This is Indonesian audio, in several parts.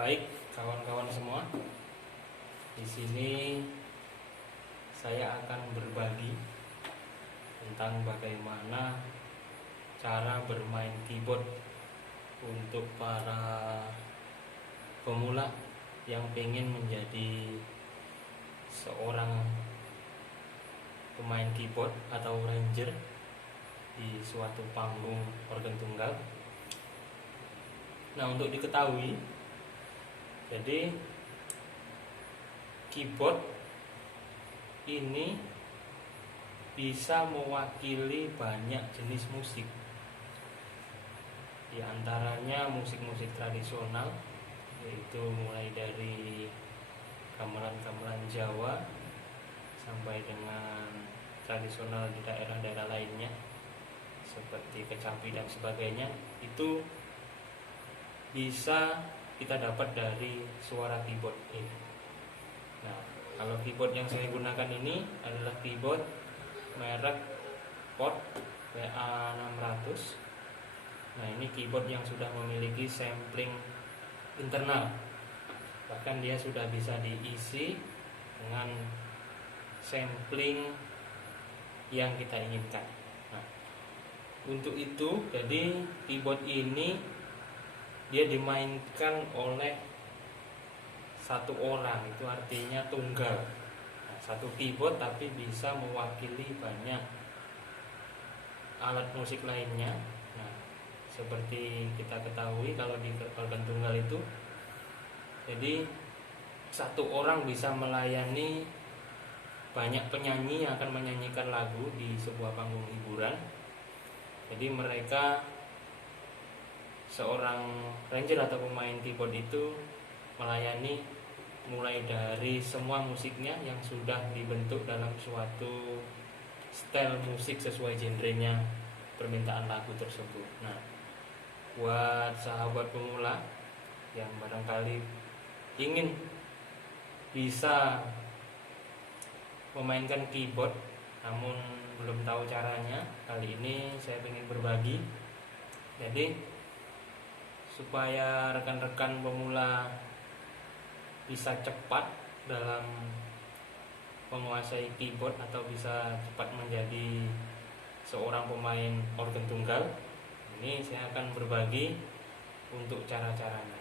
Baik, kawan-kawan semua. Di sini saya akan berbagi tentang bagaimana cara bermain keyboard untuk para pemula yang ingin menjadi seorang pemain keyboard atau ranger di suatu panggung organ tunggal. Nah, untuk diketahui, jadi keyboard ini bisa mewakili banyak jenis musik. Di antaranya musik-musik tradisional, yaitu mulai dari gamelan-gamelan Jawa sampai dengan tradisional di daerah-daerah lainnya seperti kecapi dan sebagainya. Itu bisa kita dapat dari suara keyboard ini. Nah, kalau keyboard yang saya gunakan ini adalah keyboard merek Port WA600. Nah, ini keyboard yang sudah memiliki sampling internal. Bahkan dia sudah bisa diisi dengan sampling yang kita inginkan. Nah, untuk itu, jadi keyboard ini dia dimainkan oleh satu orang, itu artinya tunggal. Nah, satu keyboard tapi bisa mewakili banyak alat musik lainnya. Nah, seperti kita ketahui kalau di organ tunggal itu, jadi satu orang bisa melayani banyak penyanyi yang akan menyanyikan lagu di sebuah panggung hiburan. Jadi mereka, seorang ranger atau pemain keyboard itu melayani mulai dari semua musiknya yang sudah dibentuk dalam suatu style musik sesuai genrenya permintaan lagu tersebut. Nah, buat sahabat pemula yang barangkali ingin bisa memainkan keyboard namun belum tahu caranya, kali ini saya ingin berbagi. Jadi supaya rekan-rekan pemula bisa cepat dalam menguasai keyboard atau bisa cepat menjadi seorang pemain organ tunggal, ini saya akan berbagi untuk cara-caranya.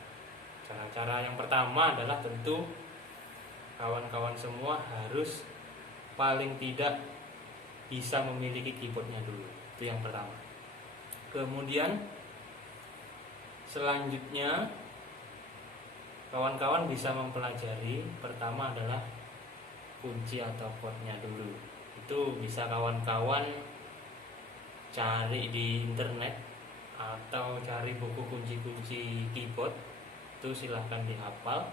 Cara-cara yang pertama adalah tentu kawan-kawan semua harus paling tidak bisa memiliki keyboardnya dulu. Itu yang pertama. Kemudian selanjutnya kawan-kawan bisa mempelajari, pertama adalah kunci atau chordnya dulu. Itu bisa kawan-kawan cari di internet atau cari buku kunci-kunci keyboard, itu silahkan dihafal.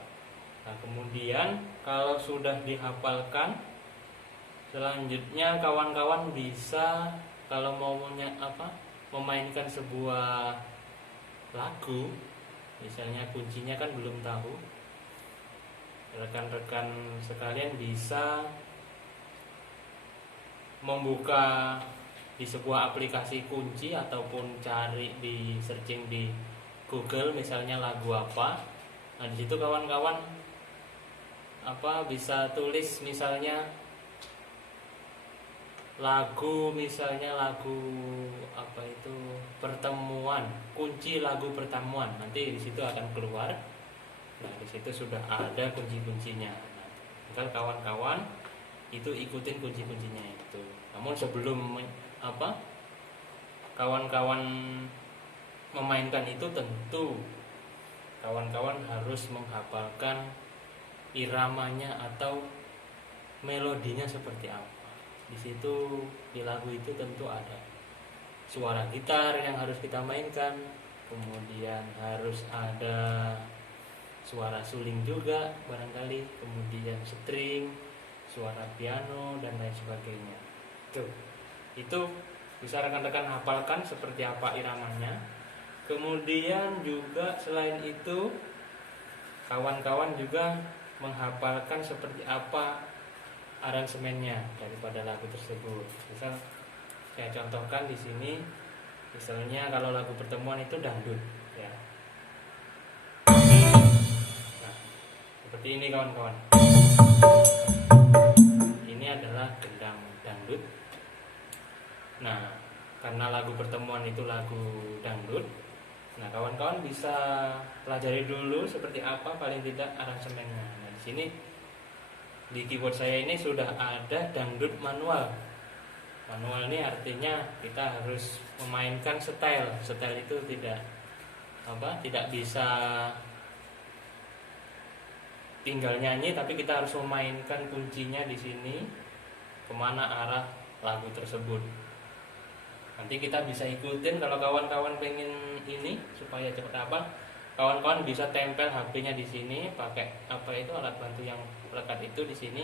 Nah, kemudian kalau sudah dihafalkan, selanjutnya kawan-kawan bisa kalau mau memainkan sebuah lagu, misalnya kuncinya kan belum tahu, rekan-rekan sekalian bisa membuka di sebuah aplikasi kunci ataupun cari di searching di Google misalnya lagu apa. Nah, di situ kawan-kawan bisa tulis misalnya lagu pertemuan, kunci lagu pertemuan, nanti di situ akan keluar. Nah, di situ sudah ada kunci-kuncinya. Nah, tinggal kawan-kawan itu ikutin kunci-kuncinya itu. Namun sebelum kawan-kawan memainkan itu, tentu kawan-kawan harus menghafalkan iramanya atau melodinya seperti apa. Di situ di lagu itu tentu ada suara gitar yang harus kita mainkan, kemudian harus ada suara suling juga barangkali, kemudian string, suara piano dan lain sebagainya. Itu bisa rekan-rekan hafalkan seperti apa iramanya. Kemudian juga selain itu kawan-kawan juga menghafalkan seperti apa aransemennya daripada lagu tersebut. Misal saya contohkan di sini, misalnya kalau lagu pertemuan itu dangdut, ya. seperti ini kawan-kawan. Ini adalah gendang dangdut. Nah, karena lagu pertemuan itu lagu dangdut, nah kawan-kawan bisa pelajari dulu seperti apa paling tidak aransemennya. Nah, di sini di keyboard saya ini sudah ada dangdut manual. Manual ini artinya kita harus memainkan style. Style itu tidak bisa tinggal nyanyi, tapi kita harus memainkan kuncinya di sini kemana arah lagu tersebut. Nanti kita bisa ikutin. Kalau kawan-kawan pengen ini supaya cepat hafal, kawan-kawan bisa tempel HP-nya di sini pakai alat bantu yang melekat itu di sini.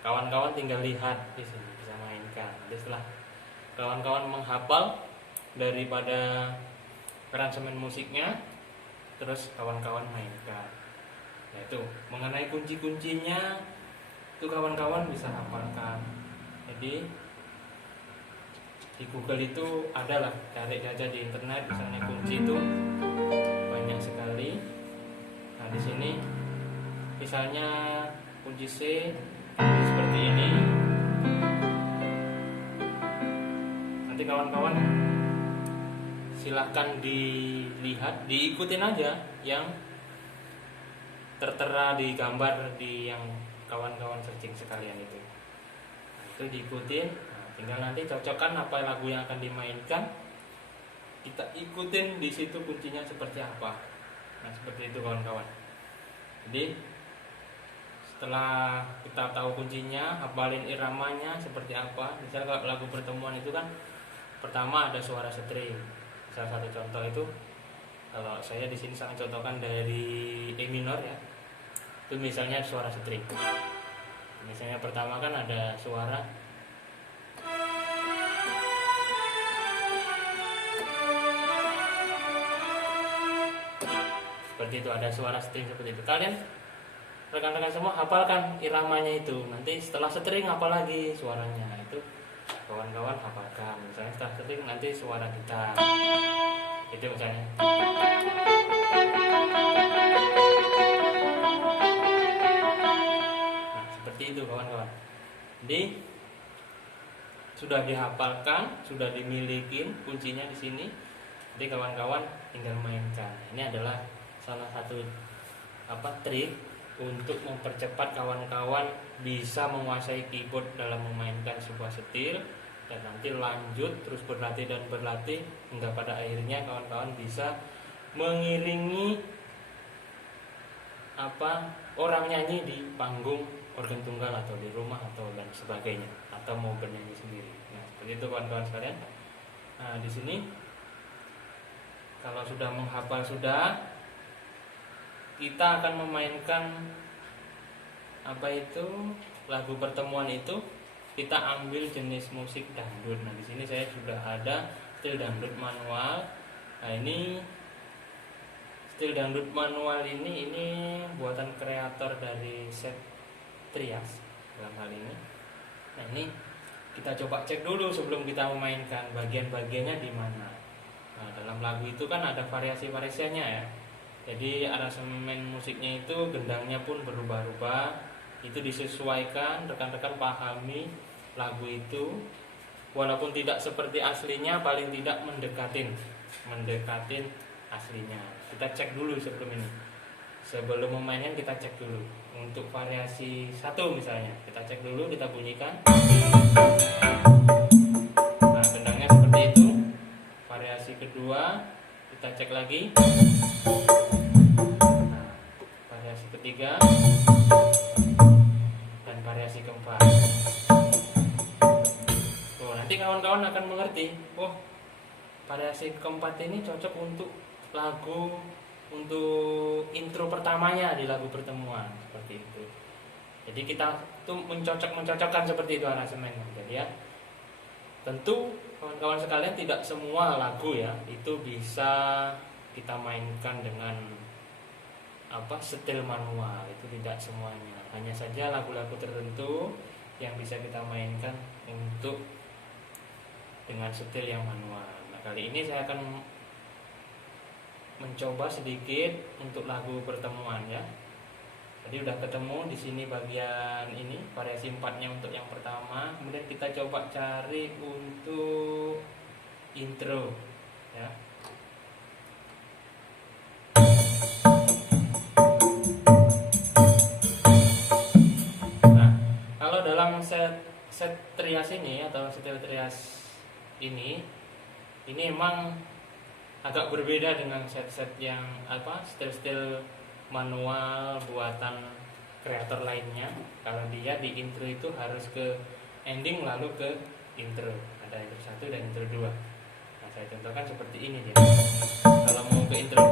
Kawan-kawan tinggal lihat di sini bisa mainkan. Jadi setelah kawan-kawan menghafal daripada aransemen musiknya, terus kawan-kawan mainkan. Nah, itu mengenai kunci-kuncinya itu kawan-kawan bisa hafalkan. Jadi di Google itu adalah, cari aja di internet, misalnya kunci itu banyak sekali. Nah, di sini misalnya kunci C seperti ini. Nanti kawan-kawan silahkan dilihat, diikutin aja yang tertera di gambar di yang kawan-kawan searching sekalian itu. Nah, itu diikutin. Nah, tinggal nanti cocokkan apa lagu yang akan dimainkan, kita ikutin di situ kuncinya seperti apa. Nah, seperti itu kawan-kawan. Jadi setelah kita tahu kuncinya, hafalin iramanya seperti apa. Misalnya kalau lagu pertemuan itu kan pertama ada suara string. Salah satu contoh itu, kalau saya di sini sangat contohkan dari E minor ya. Itu misalnya suara string. Misalnya pertama kan ada suara seperti itu, ada suara string seperti itu. Kalian rekan-rekan semua hafalkan iramanya itu. Nanti setelah string apa lagi suaranya, itu kawan-kawan hafalkan. Misalnya setelah string nanti suara gitar. Itu misalnya. Nah, seperti itu kawan-kawan. Jadi sudah dihafalkan, sudah dimiliki kuncinya di sini. Jadi kawan-kawan tinggal mainkan. Ini adalah salah satu trik untuk mempercepat kawan-kawan bisa menguasai keyboard dalam memainkan sebuah setir, dan nanti lanjut terus berlatih dan berlatih hingga pada akhirnya kawan-kawan bisa mengiringi orang nyanyi di panggung organ tunggal atau di rumah atau dan sebagainya, atau mau bernyanyi sendiri. Nah, seperti itu kawan-kawan sekalian. Nah, di sini kalau sudah menghafal, kita akan memainkan lagu pertemuan itu. Kita ambil jenis musik dangdut. Nah, di sini saya sudah ada stil dangdut manual. Nah, ini stil dangdut manual ini buatan kreator dari Set Trias dalam hal ini. Nah, ini kita coba cek dulu sebelum kita memainkan bagian-bagiannya di mana. Nah, dalam lagu itu kan ada variasi-variasinya ya. Jadi aransemen musiknya itu gendangnya pun berubah-ubah. Itu disesuaikan, rekan-rekan pahami lagu itu walaupun tidak seperti aslinya, paling tidak mendekatin aslinya. Kita cek dulu sebelum ini. Sebelum memainkan kita cek dulu. Untuk variasi 1 misalnya, kita cek dulu, kita bunyikan. Nah, gendangnya seperti itu. Variasi kedua kita cek lagi. Nah, variasi ketiga dan variasi keempat. Nanti kawan-kawan akan mengerti, variasi keempat ini cocok untuk lagu, untuk intro pertamanya di lagu pertemuan, seperti itu. Jadi kita tuh mencocokkan seperti itu aransemennya. Jadi ya, tentu kawan-kawan sekalian tidak semua lagu ya itu bisa kita mainkan dengan setel manual, itu tidak semuanya. Hanya saja lagu-lagu tertentu yang bisa kita mainkan untuk dengan setel yang manual. Nah, kali ini saya akan mencoba sedikit untuk lagu pertemuan ya. Jadi udah ketemu di sini bagian ini variasi 4-nya untuk yang pertama. Kemudian kita coba cari untuk intro ya. Nah, kalau dalam set trias ini atau setel trias ini emang agak berbeda dengan set-set yang setel manual buatan kreator lainnya. Kalau dia di intro itu harus ke ending lalu ke intro, ada intro 1 dan intro 2. Nah, saya contohkan seperti ini dia. Kalau mau ke intro,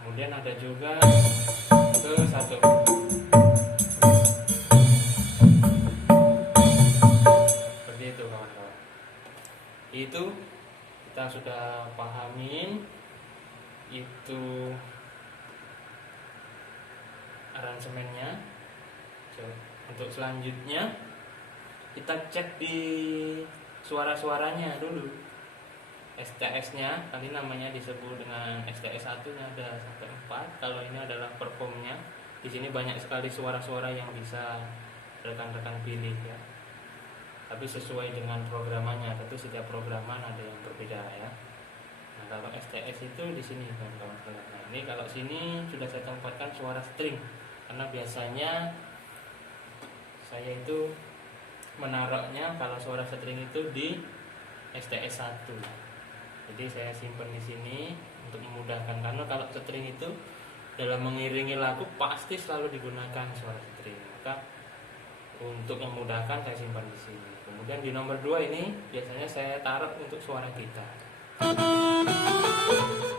kemudian ada juga ke 1. Seperti itu kawan-kawan. Itu kita sudah pahamin itu aransemennya. Untuk selanjutnya kita cek di suara-suaranya dulu. STS-nya tadi namanya disebut dengan STS 1-nya ada sampai 4. Kalau ini adalah performnya. Di sini banyak sekali suara-suara yang bisa rekan-rekan pilih ya. Tapi sesuai dengan programannya, tentu setiap programan ada yang berbeda ya. Nah, kalau STS itu di sini kawan-kawan. Nah, ini kalau sini sudah saya tempatkan suara string, karena biasanya saya itu menaruhnya kalau suara string itu di STS 1. Jadi saya simpan di sini untuk memudahkan, karena kalau string itu dalam mengiringi lagu pasti selalu digunakan suara string. Maka untuk memudahkan saya simpan di sini. Kemudian di nomor 2 ini biasanya saya taruh untuk suara gitar.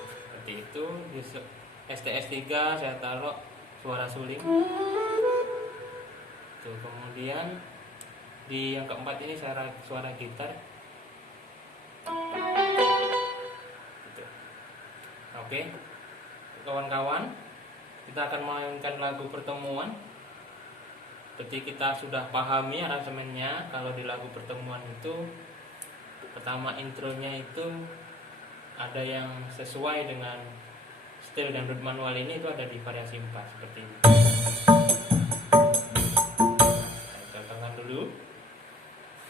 Seperti itu. Di STS 3 saya taruh suara suling. Tuh, kemudian di yang keempat ini suara gitar. Gitu. Oke. Kawan-kawan, kita akan mainkan lagu Pertemuan. Seperti kita sudah pahami aransemennya. Kalau di lagu Pertemuan itu pertama intronya itu ada yang sesuai dengan style dangdut manual ini, itu ada di variasi 4 seperti ini. Saya contohkan dulu.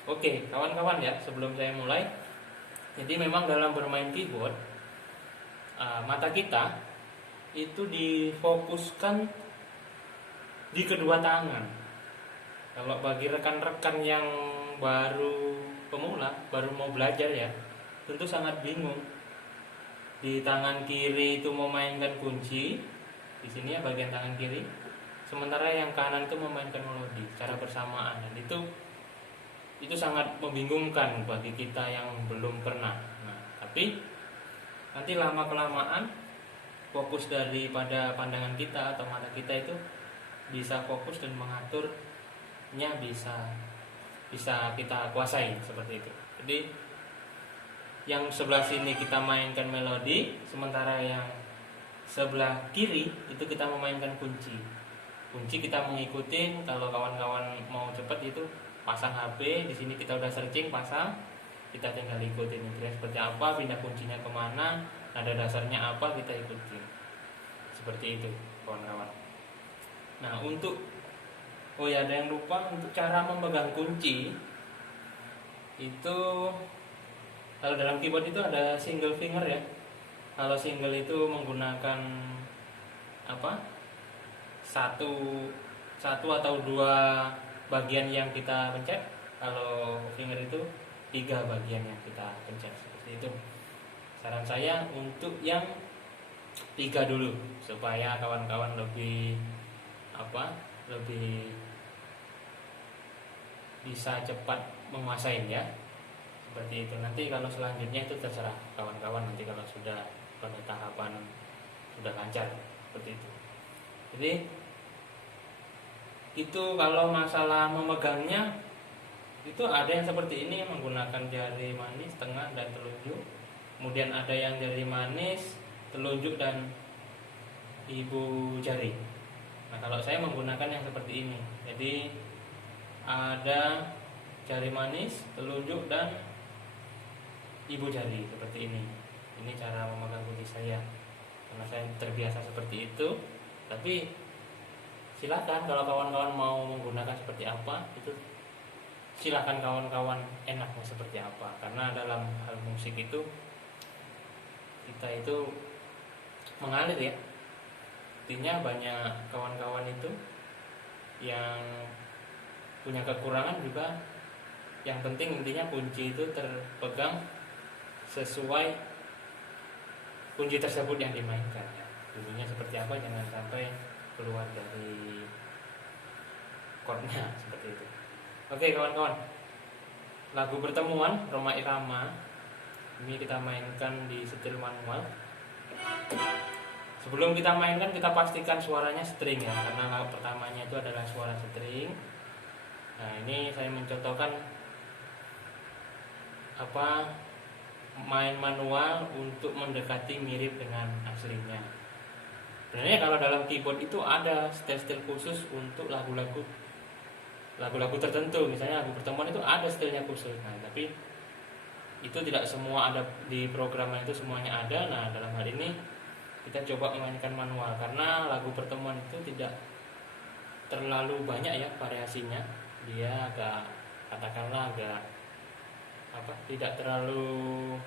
Oke, kawan-kawan ya, sebelum saya mulai. Jadi memang dalam bermain keyboard mata kita itu difokuskan di kedua tangan. Kalau bagi rekan-rekan yang baru pemula, baru mau belajar ya, tentu sangat bingung. Di tangan kiri itu memainkan kunci, di sini ya bagian tangan kiri. Sementara yang kanan itu memainkan melodi secara bersamaan. Dan itu sangat membingungkan bagi kita yang belum pernah. Nah, tapi nanti lama-kelamaan fokus daripada pandangan kita atau mata kita itu bisa fokus dan mengaturnya bisa kita kuasai seperti itu. Jadi yang sebelah sini kita mainkan melodi, sementara yang sebelah kiri itu kita memainkan kunci. Kunci kita mengikuti. Kalau kawan-kawan mau cepat itu pasang HP, di sini kita udah searching, pasang, kita tinggal ikutin intinya seperti apa, pindah kuncinya kemana, nada dasarnya apa, kita ikutin. Seperti itu kawan-kawan. Nah, ada yang lupa, untuk cara memegang kunci itu kalau dalam keyboard itu ada single finger ya. Kalau single itu menggunakan satu atau dua bagian yang kita pencet. Kalau finger itu 3 bagian yang kita pencet seperti itu. Saran saya untuk yang 3 dulu supaya kawan-kawan lebih bisa cepat menguasai ya. Seperti itu. Nanti kalau selanjutnya itu terserah kawan-kawan, nanti kalau sudah pada tahapan sudah lancar seperti itu. Jadi itu kalau masalah memegangnya itu ada yang seperti ini menggunakan jari manis, tengah dan telunjuk. Kemudian ada yang jari manis, telunjuk dan ibu jari. Nah, kalau saya menggunakan yang seperti ini. Jadi ada jari manis, telunjuk dan ibu jari seperti ini. Ini cara memegang kunci saya, karena saya terbiasa seperti itu. Tapi silakan kalau kawan-kawan mau menggunakan seperti apa, itu silakan kawan-kawan enaknya seperti apa. Karena dalam hal musik itu kita itu mengalir ya. Artinya banyak kawan-kawan itu yang punya kekurangan juga. Yang penting intinya kunci itu terpegang sesuai kunci tersebut yang dimainkan ya. Bunyinya seperti apa, jangan sampai keluar dari chordnya seperti itu. Oke kawan-kawan, lagu Pertemuan Rhoma Irama ini kita mainkan di setel manual. Sebelum kita mainkan, kita pastikan suaranya string ya, karena lagu pertamanya itu adalah suara string. Nah ini saya mencontohkan main manual untuk mendekati mirip dengan aslinya. Sebenarnya kalau dalam keyboard itu ada style-style khusus untuk lagu-lagu tertentu. Misalnya lagu Pertemuan itu ada stylenya khusus. Nah, tapi itu tidak semua ada di program itu semuanya ada. Nah, dalam hal ini kita coba memainkan manual karena lagu Pertemuan itu tidak terlalu banyak ya variasinya. Dia katakanlah tidak terlalu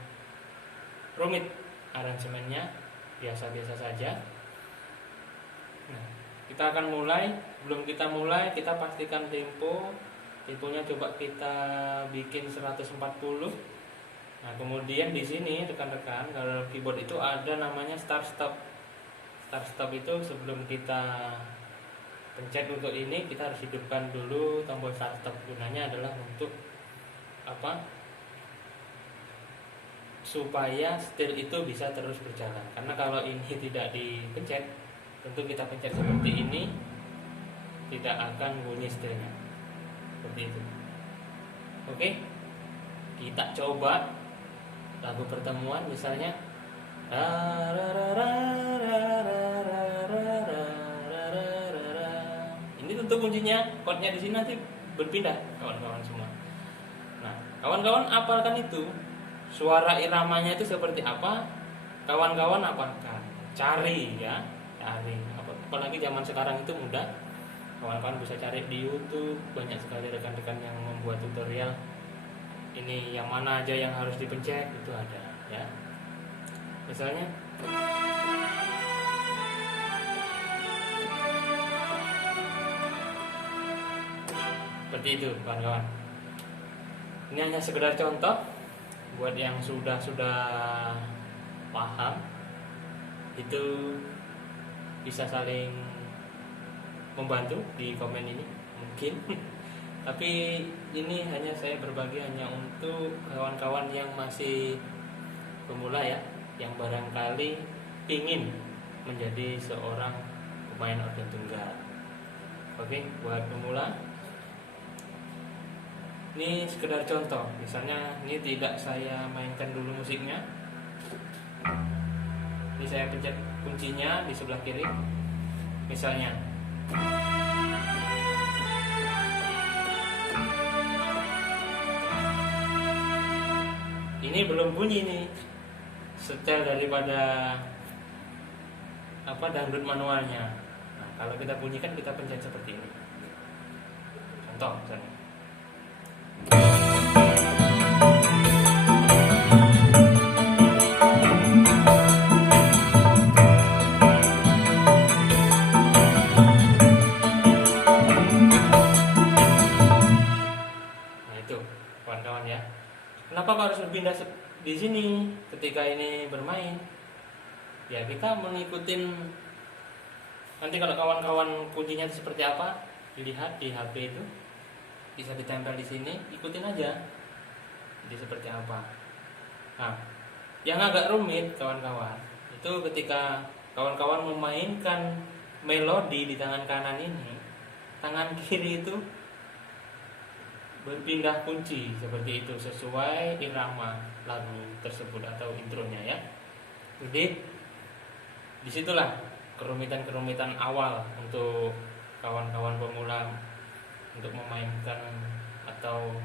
rumit aransemennya, biasa-biasa saja. Nah, kita akan mulai. Sebelum kita mulai, kita pastikan temponya coba kita bikin 140. Nah, kemudian di sini rekan-rekan, kalau keyboard itu ada namanya start stop. Start stop itu sebelum kita pencet untuk ini, kita harus hidupkan dulu tombol start stop. Gunanya adalah untuk supaya setir itu bisa terus berjalan. Karena kalau ini tidak dipencet, tentu kita pencet seperti ini, tidak akan bunyi setirnya. Seperti itu. Oke, kita coba lagu Pertemuan misalnya. Ini tentu kuncinya, chordnya di sini nanti berpindah kawan-kawan semua. Nah, kawan-kawan apalkan itu suara iramanya itu seperti apa, kawan-kawan apalkan cari ya, apalagi zaman sekarang itu mudah. Kawan-kawan bisa cari di YouTube, banyak sekali rekan-rekan yang membuat tutorial. Ini yang mana aja yang harus dipencet itu ada ya. Misalnya seperti itu kawan-kawan. Ini hanya sekedar contoh buat yang sudah paham, itu bisa saling membantu di komen ini mungkin. Tapi ini hanya saya berbagi hanya untuk kawan-kawan yang masih pemula ya, yang barangkali ingin menjadi seorang pemain organ tunggal. Oke, buat pemula ini sekedar contoh. Misalnya ini tidak saya mainkan dulu musiknya. Ini saya pencet kuncinya di sebelah kiri. Misalnya ini belum bunyi nih, setel daripada dangdut manualnya. Nah, kalau kita bunyikan, kita pencet seperti ini. Contoh misalnya. Nah itu kawan-kawan ya. Kenapa harus berpindah di sini ketika ini bermain? Ya kita mengikutin. Nanti kalau kawan-kawan kuncinya seperti apa, dilihat di HP itu bisa ditempel di sini, ikutin aja. Jadi seperti apa. Nah, yang agak rumit kawan-kawan itu ketika kawan-kawan memainkan melodi di tangan kanan ini, tangan kiri itu berpindah kunci seperti itu sesuai irama lagu tersebut atau intronya ya. Jadi disitulah kerumitan-kerumitan awal untuk kawan-kawan pemula untuk memainkan atau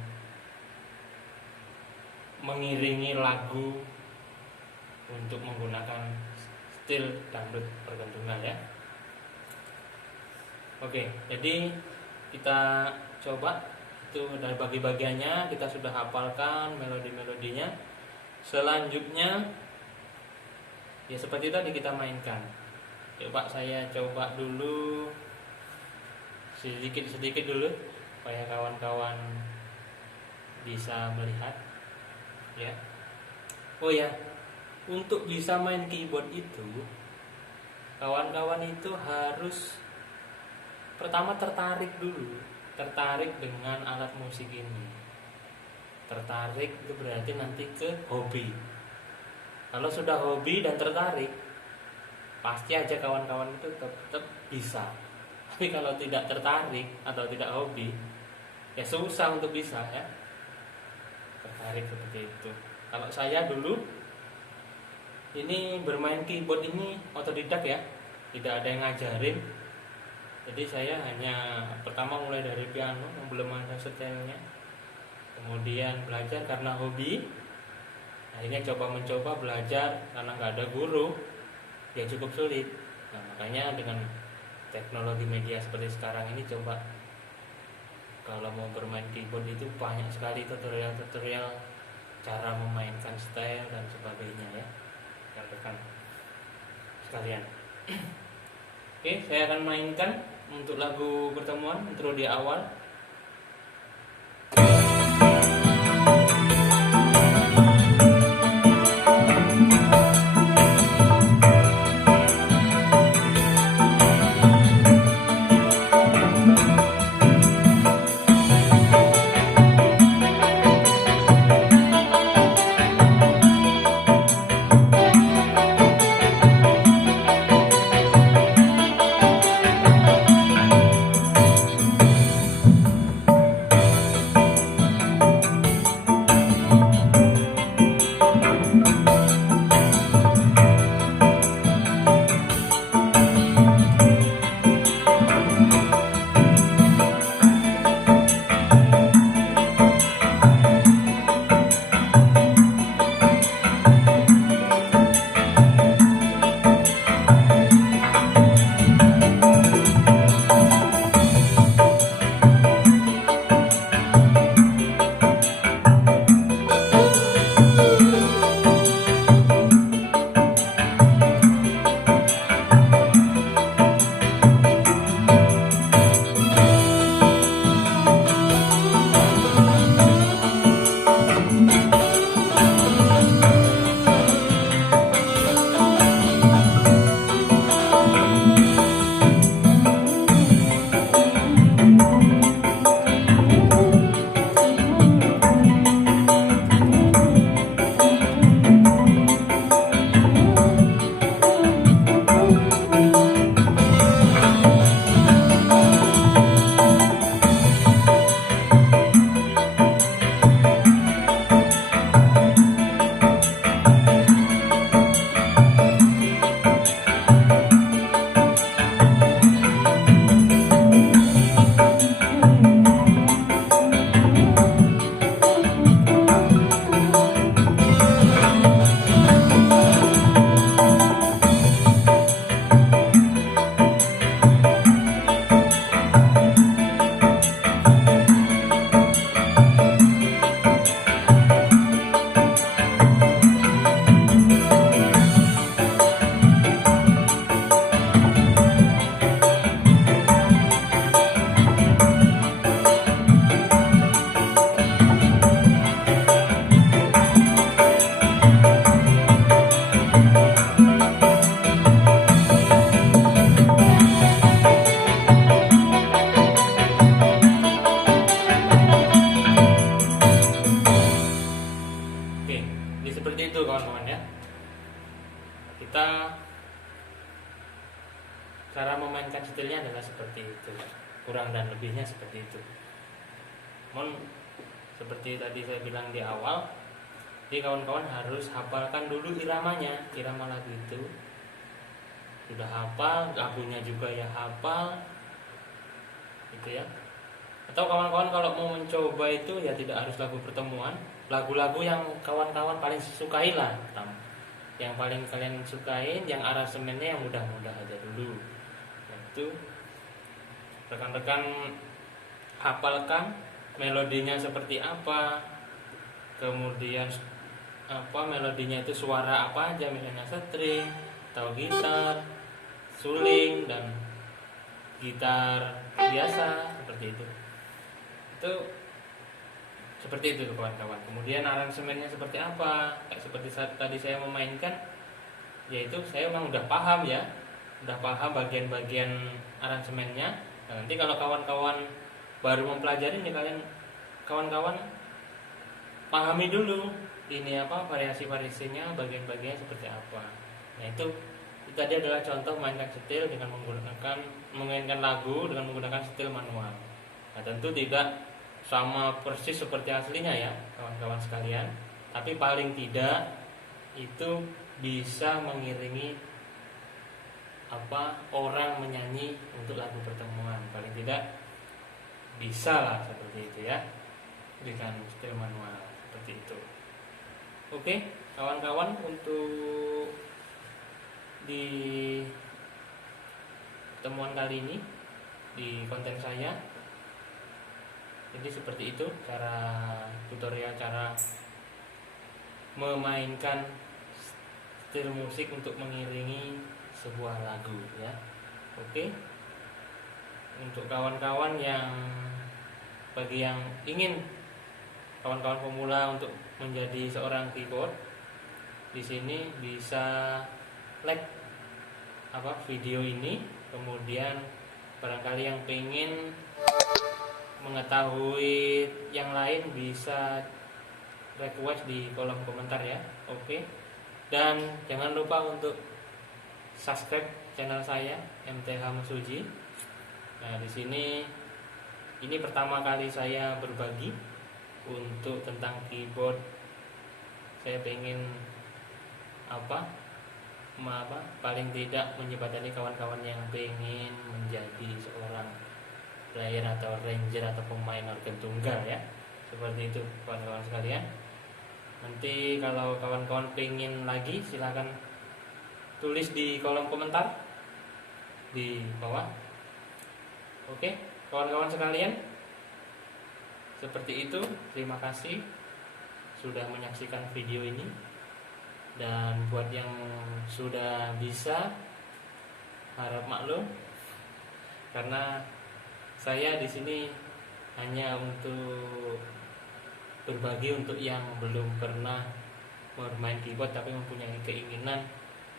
mengiringi lagu untuk menggunakan style dangdut organ tunggal ya. Oke, jadi kita coba itu dari bagi-bagiannya kita sudah hafalkan melodi-melodinya. Selanjutnya ya seperti tadi kita mainkan. Coba saya coba dulu sedikit-sedikit dulu supaya kawan-kawan bisa melihat ya. Oh ya, untuk bisa main keyboard itu kawan-kawan itu harus pertama tertarik dulu, tertarik dengan alat musik ini. Tertarik itu berarti nanti ke hobi. Kalau sudah hobi dan tertarik, pasti aja kawan-kawan itu tetap bisa. Tapi kalau tidak tertarik atau tidak hobi, ya susah untuk bisa ya. Tertarik seperti itu. Kalau saya dulu ini bermain keyboard ini otodidak ya, tidak ada yang ngajarin. Jadi saya hanya pertama mulai dari piano yang belum ada setelnya, kemudian belajar karena hobi. Akhirnya mencoba belajar karena nggak ada guru, ya cukup sulit. Nah makanya dengan teknologi media seperti sekarang ini coba kalau mau bermain keyboard itu banyak sekali tutorial cara memainkan style dan sebagainya ya, rekan sekalian. Oke, saya akan mainkan untuk lagu pertemuan intro di awal. Cara memainkan stylenya adalah seperti itu, kurang dan lebihnya seperti itu. Namun seperti tadi saya bilang di awal, jadi kawan-kawan harus hafalkan dulu iramanya, irama lagu itu. Sudah hafal, lagunya juga ya hafal, gitu ya. Atau kawan-kawan kalau mau mencoba itu ya tidak harus lagu pertemuan, lagu-lagu yang kawan-kawan paling sukai lah. yang paling kalian sukain, yang aransemennya yang mudah-mudah aja dulu. Itu rekan-rekan hafalkan melodinya seperti apa, kemudian melodinya itu suara apa aja, misalnya string atau gitar, suling, dan gitar biasa seperti itu. Itu seperti itu kawan-kawan. Kemudian aransemennya seperti apa? Kayak seperti saat tadi saya memainkan, yaitu saya memang udah paham ya, udah paham bagian-bagian aransemennya. Nah, nanti kalau kawan-kawan baru mempelajari nih, kawan-kawan pahami dulu ini variasi-variasinya, bagian-bagiannya seperti apa. Nah itu tadi adalah contoh mainkan setel dengan memainkan lagu dengan menggunakan setel manual. Nah tentu tidak sama persis seperti aslinya ya kawan-kawan sekalian, tapi paling tidak itu bisa mengiringi orang menyanyi untuk lagu pertemuan, paling tidak bisa lah seperti itu ya, dengan setel manual seperti itu. Oke kawan-kawan, untuk di pertemuan kali ini di konten saya, jadi seperti itu cara tutorial cara memainkan style musik untuk mengiringi sebuah lagu ya. Oke. Untuk kawan-kawan bagi yang ingin kawan-kawan pemula untuk menjadi seorang keyboard, di sini bisa like video ini, kemudian barangkali yang pengen mengetahui yang lain bisa request di kolom komentar ya. Oke. Dan jangan lupa untuk subscribe channel saya MTH Mesuji. Nah, di sini ini pertama kali saya berbagi untuk tentang keyboard. Saya pengen paling tidak menjembatani kawan-kawan yang pengen menjadi seorang player atau ranger atau pemain organ tunggal ya, seperti itu kawan-kawan sekalian. Nanti kalau kawan-kawan pengen lagi, silakan tulis di kolom komentar di bawah. Oke kawan-kawan sekalian, seperti itu. Terima kasih sudah menyaksikan video ini, dan buat yang sudah bisa, harap maklum karena saya di sini hanya untuk berbagi untuk yang belum pernah bermain keyboard tapi mempunyai keinginan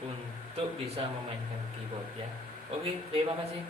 untuk bisa memainkan keyboard ya. Oke, terima kasih.